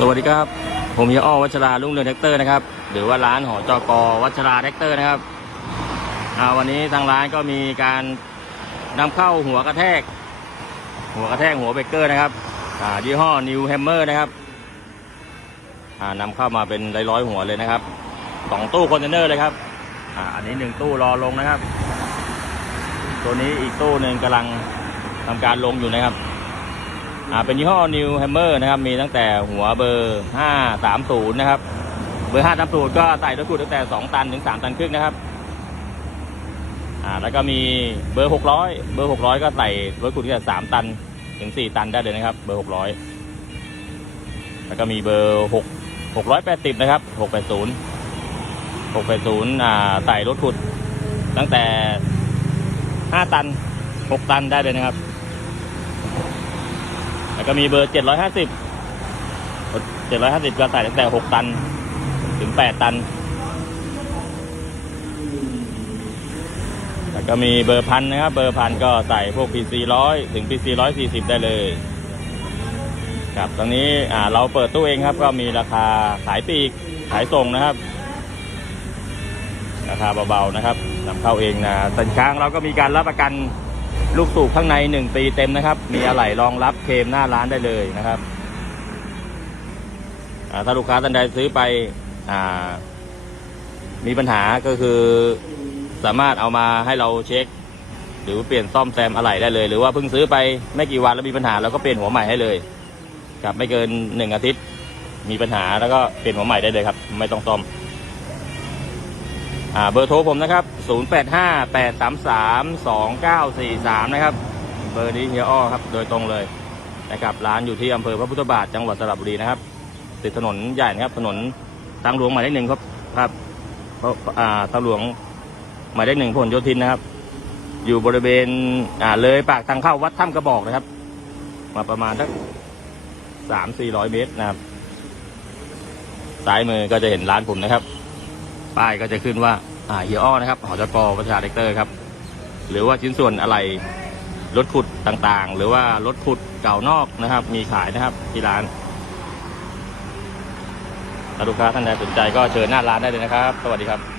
สวัสดีครับ ผมยาอ้อวัชราลุ่งเรืองแท็กเตอร์นะครับ หรือว่าร้านหอจกวัชราแท็กเตอร์นะครับวันนี้ทางร้านก็มีการนำเข้าหัวกระแทก หัวกระแทกหัวเบรกเกอร์นะครับยี่ห้อ New Hammer นะครับอ่านำเข้ามาเป็นร้อยๆหัวเลยนะครับสองตู้คอนเทนเนอร์เลยครับออันนี้หนึ่งตู้รอลงนะครับ ตัวนี้อีกตู้หนึ่งกำลังทำการลงอยู่นะครับ อ่าเป็นยี่ห้อ New Hammer นะครับ มีตั้งแต่หัวเบอร์ 530 นะครับ เบอร์ 530 ก็ใส่รถขุดตั้งแต่ 2 ตันถึง 3 ตันครึ่งนะครับ อ่า แล้วก็มีเบอร์ 600 เบอร์ 600 ก็ใส่รถขุดตั้งแต่ 3 ตันถึง 4 ตันได้เลยนะครับ เบอร์ 600 แล้วก็มีเบอร์ 6 680 นะครับ 680 680 อ่า ใส่รถขุดตั้งแต่ 5 ตัน 6 ตันได้เลยนะครับ แล้วก็มีเบอร์ 750 750 ก็ใส่ตั้งแต่ 6 ตัน ถึง 8 ตัน แล้วก็มีเบอร์พันนะครับ เบอร์พันก็ใส่พวก PC 100 ถึง PC 140 ได้เลย ครับตรงนี้เราเปิดตู้เองครับ ก็มีราคาขายปีก ขายส่งนะครับ ราคาเบาๆนะครับนำเข้าเองนะสัญช้างเราก็มีการรับประกัน ลูกสูบข้างในหนึ่งปีเต็มนะครับ มีอะไหล่รองรับเคมหน้าร้านได้เลยนะครับถ้าลูกค้าท่านใดซื้อไปอมีปัญหาก็คือสามารถเอามาให้เราเช็ค หรือเปลี่ยนซ่อมแซมอะไหล่ได้เลย หรือว่าเพิ่งซื้อไปไม่กี่วันแล้วมีปัญหาเราก็เปลี่ยนหัวใหม่ให้เลยครับไม่เกินหนึ่งอาทิตย์ มีปัญหาแล้วก็เปลี่ยนหัวใหม่ได้เลยครับ ไม่ต้องซ่อม เบอร์โทรผมนะครับ 0858332943 นะครับ เบอร์นี้เฮียอ้อครับ โดยตรงเลยนะครับ ร้านอยู่ที่อำเภอพระพุทธบาท จังหวัดสระบุรีนะครับ ติดถนนใหญ่นะครับ ถนนทางหลวงหมายเลขหนึ่งครับ ครับทางหลวงหมายเลขหนึ่งพหลโยธินนะครับ อยู่บริเวณอ่าเลยปากทางเข้าวัดถ้ำกระบอกนะครับ มาประมาณสักสามสี่ร้อยเมตรนะครับซ้ายมือก็จะเห็นร้านผมนะครับ ป้ายก็จะขึ้นว่า เฮียอ้อนะครับหอจกประชราเด็กเตอร์ครับ หรือว่าชิ้นส่วนอะไรรถขุดต่างๆ หรือว่ารถขุดเก่านอกนะครับ มีขายนะครับที่ร้านถ้าลูกค้าท่านใดสนใจก็เชิญหน้าร้านได้เลยนะครับ สวัสดีครับ